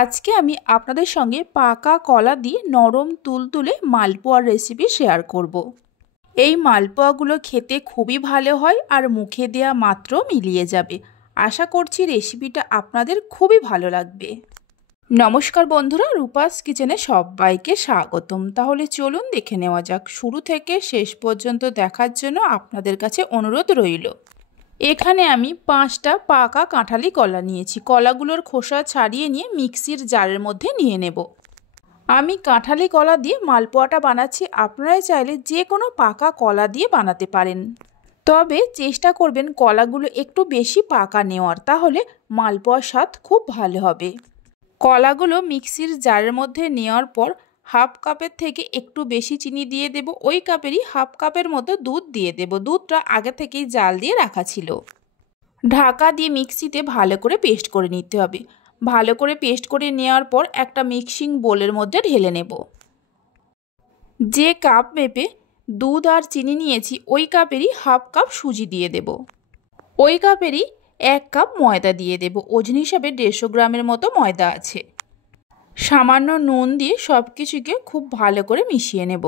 আজকে আমি আপনাদের সঙ্গে পাকা কলা দিয়ে নরম তুলতুলে মালপোয়ার রেসিপি শেয়ার করব। এই মালপোয়াগুলো খেতে খুবই ভালো হয় আর মুখে দেয়া মাত্র মিলিয়ে যাবে। আশা করছি রেসিপিটা আপনাদের খুবই ভালো লাগবে। নমস্কার বন্ধুরা, রূপাস কিচেনে সবাইকে স্বাগতম। তাহলে চলুন দেখে নেওয়া যাক। শুরু থেকে শেষ পর্যন্ত দেখার জন্য আপনাদের কাছে অনুরোধ রইল। এখানে আমি 5টা পাকা কাঁঠালি কলা নিয়েছি। কলাগুলোর খোসা ছাড়িয়ে নিয়ে মিক্সির জারের মধ্যে নিয়ে নেব। আমি কাঁঠালি কলা দিয়ে মালপোয়াটা বানাচ্ছি, আপনারা চাইলে যে কোনো পাকা কলা দিয়ে বানাতে পারেন। তবে চেষ্টা করবেন কলাগুলো একটু বেশি পাকা নেওয়ার, তাহলে মালপোয়ার স্বাদ খুব ভালো হবে। কলাগুলো মিক্সির জারের মধ্যে নেওয়ার পর হাফ কাপের থেকে একটু বেশি চিনি দিয়ে দেব। ওই কাপেরই হাফ কাপের মতো দুধ দিয়ে দেব। দুধটা আগে থেকেই জাল দিয়ে রাখা ছিল। ঢাকা দিয়ে মিক্সিতে ভালো করে পেস্ট করে নিতে হবে। ভালো করে পেস্ট করে নেওয়ার পর একটা মিক্সিং বোলের মধ্যে ঢেলে নেব। যে কাপ মেপে দুধ আর চিনি নিয়েছি ওই কাপেরই হাফ কাপ সুজি দিয়ে দেব। ওই কাপেরই 1 কাপ ময়দা দিয়ে দেব। ওজন হিসাবে 150 গ্রামের মতো ময়দা আছে। সামান্য নুন দিয়ে সব কিছুকে খুব ভালো করে মিশিয়ে নেব।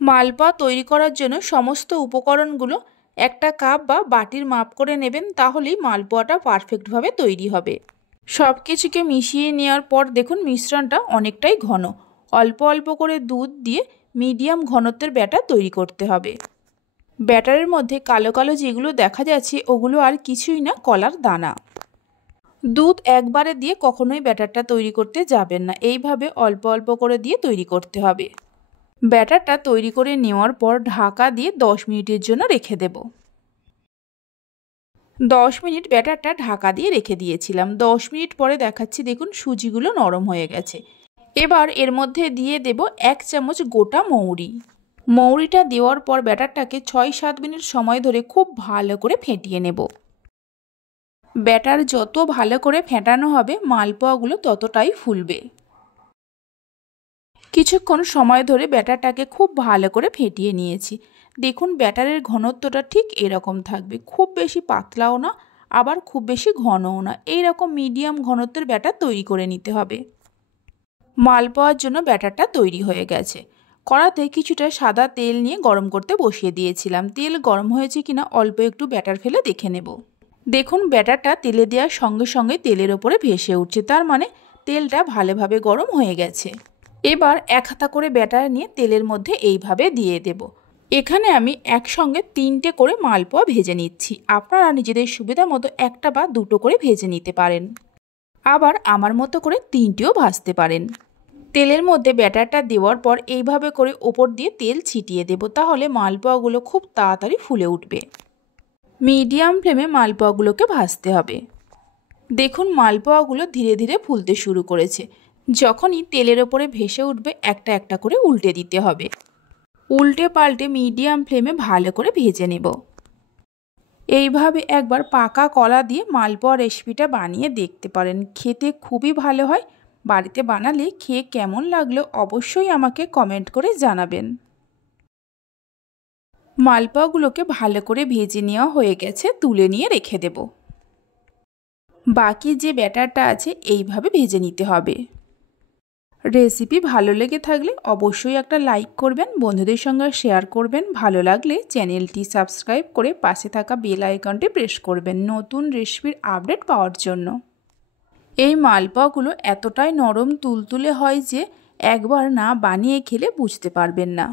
মালপোয়া তৈরি করার জন্য সমস্ত উপকরণগুলো একটা কাপ বা বাটির মাপ করে নেবেন, তাহলেই মালপোয়াটা পারফেক্টভাবে তৈরি হবে। সব কিছুকে মিশিয়ে নেওয়ার পর দেখুন মিশ্রণটা অনেকটাই ঘন। অল্প অল্প করে দুধ দিয়ে মিডিয়াম ঘনত্বের ব্যাটার তৈরি করতে হবে। ব্যাটারের মধ্যে কালো কালো যেগুলো দেখা যাচ্ছে ওগুলো আর কিছুই না, কলার দানা। দুধ একবারে দিয়ে কখনোই ব্যাটারটা তৈরি করতে যাবেন না, এইভাবে অল্প অল্প করে দিয়ে তৈরি করতে হবে। ব্যাটারটা তৈরি করে নেওয়ার পর ঢাকা দিয়ে 10 মিনিটের জন্য রেখে দেব। 10 মিনিট ব্যাটারটা ঢাকা দিয়ে রেখে দিয়েছিলাম। 10 মিনিট পরে দেখাচ্ছি, দেখুন সুজিগুলো নরম হয়ে গেছে। এবার এর মধ্যে দিয়ে দেব 1 চামচ গোটা মৌরি। মৌরিটা দেওয়ার পর ব্যাটারটাকে 6-7 মিনিট সময় ধরে খুব ভালো করে ফেটিয়ে নেব। ব্যাটার যত ভালো করে ফেটানো হবে মালপোয়াগুলো ততটাই ফুলবে। কিছুক্ষণ সময় ধরে ব্যাটারটাকে খুব ভালো করে ফেটিয়ে নিয়েছি। দেখুন ব্যাটারের ঘনত্বটা ঠিক এরকম থাকবে, খুব বেশি পাতলাও না আবার খুব বেশি ঘনও না। এইরকম মিডিয়াম ঘনত্বের ব্যাটার তৈরি করে নিতে হবে। মালপোয়ার জন্য ব্যাটারটা তৈরি হয়ে গেছে। কড়াতে কিছুটা সাদা তেল নিয়ে গরম করতে বসিয়ে দিয়েছিলাম। তেল গরম হয়েছে কিনা অল্প একটু ব্যাটার ফেলে দেখে নেব। দেখুন ব্যাটারটা তেলে দেওয়ার সঙ্গে সঙ্গে তেলের ওপরে ভেসে উঠছে, তার মানে তেলটা ভালোভাবে গরম হয়ে গেছে। এবার 1 হাতা করে ব্যাটার নিয়ে তেলের মধ্যে এইভাবে দিয়ে দেব। এখানে আমি একসঙ্গে 3টে করে মালপোয়া ভেজে নিচ্ছি। আপনারা নিজেদের সুবিধা মতো 1টা বা 2টো করে ভেজে নিতে পারেন, আবার আমার মতো করে 3টেও ভাজতে পারেন। তেলের মধ্যে ব্যাটারটা দেওয়ার পর এইভাবে করে ওপর দিয়ে তেল ছিটিয়ে দেব, তাহলে মালপোয়াগুলো খুব তাড়াতাড়ি ফুলে উঠবে। মিডিয়াম ফ্লেমে মালপোয়াগুলোকে ভাজতে হবে। দেখুন মালপোয়াগুলো ধীরে ধীরে ফুলতে শুরু করেছে। যখনই তেলের ওপরে ভেসে উঠবে একটা একটা করে উল্টে দিতে হবে। উল্টে পাল্টে মিডিয়াম ফ্লেমে ভালো করে ভেজে নেব। এইভাবে একবার পাকা কলা দিয়ে মালপোয়া রেসিপিটা বানিয়ে দেখতে পারেন, খেতে খুবই ভালো হয়। বাড়িতে বানালে খেয়ে কেমন লাগলো অবশ্যই আমাকে কমেন্ট করে জানাবেন। মালপোয়াগুলোকে ভালো করে ভেজে নেওয়া হয়ে গেছে, তুলে নিয়ে রেখে দেব। বাকি যে ব্যাটারটা আছে এইভাবে ভেজে নিতে হবে। রেসিপি ভালো লেগে থাকলে অবশ্যই একটা লাইক করবেন, বন্ধুদের সঙ্গে শেয়ার করবেন। ভালো লাগলে চ্যানেলটি সাবস্ক্রাইব করে পাশে থাকা বেল আইকনটি প্রেস করবেন নতুন রেসিপির আপডেট পাওয়ার জন্য। এই মালপোয়াগুলো এতটাই নরম তুলতুলে হয় যে একবার না বানিয়ে খেলে বুঝতে পারবেন না।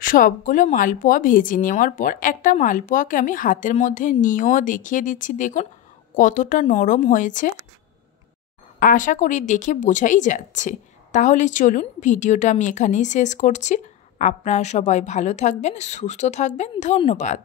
সবগুলো মালপোয়া ভেজে নেওয়ার পর একটা মালপোয়াকে আমি হাতের মধ্যে নিয়েও দেখিয়ে দিচ্ছি, দেখুন কতটা নরম হয়েছে। আশা করি দেখে বোঝাই যাচ্ছে। তাহলে চলুন ভিডিওটা আমি এখানেই শেষ করছি। আপনারা সবাই ভালো থাকবেন, সুস্থ থাকবেন। ধন্যবাদ।